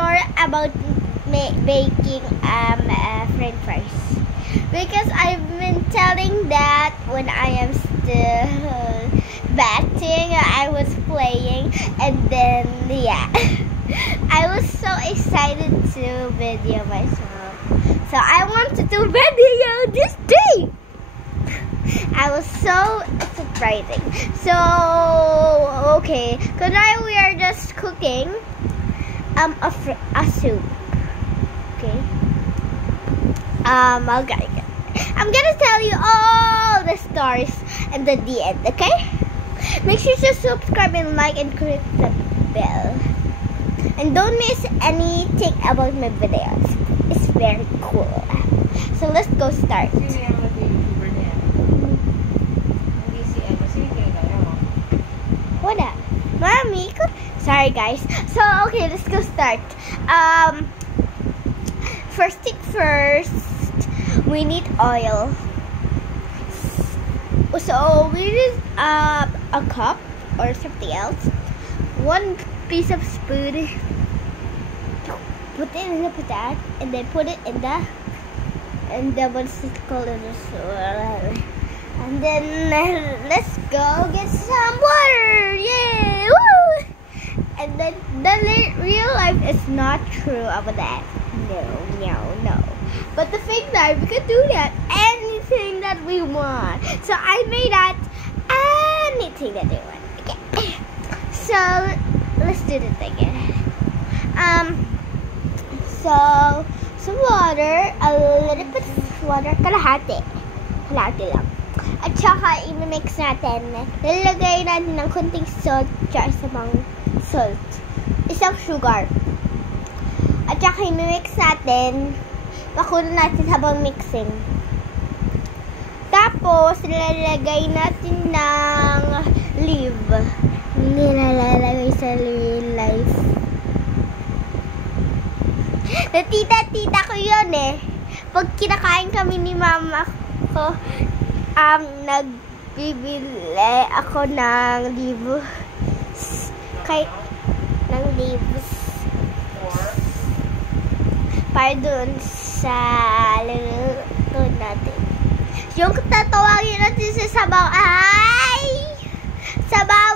story about baking French fries, because I've been telling that when I am still batting, I was playing, and then yeah, I was so excited to video myself. So I want to do video this day. I was so surprising. So okay, because now we are just cooking a soup. Okay. I'm gonna tell you all the stories and the end. Okay. Make sure to subscribe and like and click the bell. And don't miss anything about my videos. It's very cool. So let's go start. Wala. Mommy. Sorry guys. So okay, let's go start. First thing first, we need oil. So we need a cup or something else. One piece of spoon. Put it in the pot and then put it in the what's it called in the and then let's go get some water. Yay! Woo! And then the real life is not true about that. No. But the fake life, we can do that anything that we want. So I made that anything that we want. Okay. So let's do this again. So some water, a little bit of water, kalahati lang. At saka i-mix natin. Lalagay natin ng kunting salt, tsaka salt. Isang sugar. At saka i-mix natin. Pakulo natin habang mixing. Tapos, lalagay natin ng leaf. Hindi nalalagay sa real life. Na tita ko yun eh. Pag kinakain kami ni mama ko, nagbibili ako ng leaves. Ng leaves. Para dun sa luluto natin. Yung tatawagin natin sa sabaw ay sabaw.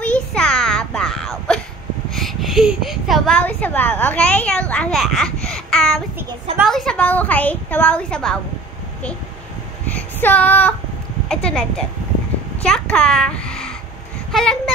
Sabaw. Okay? Sige. Sabaw. Okay? Sabaw. Okay? So, ito na ito. Tsaka, halang na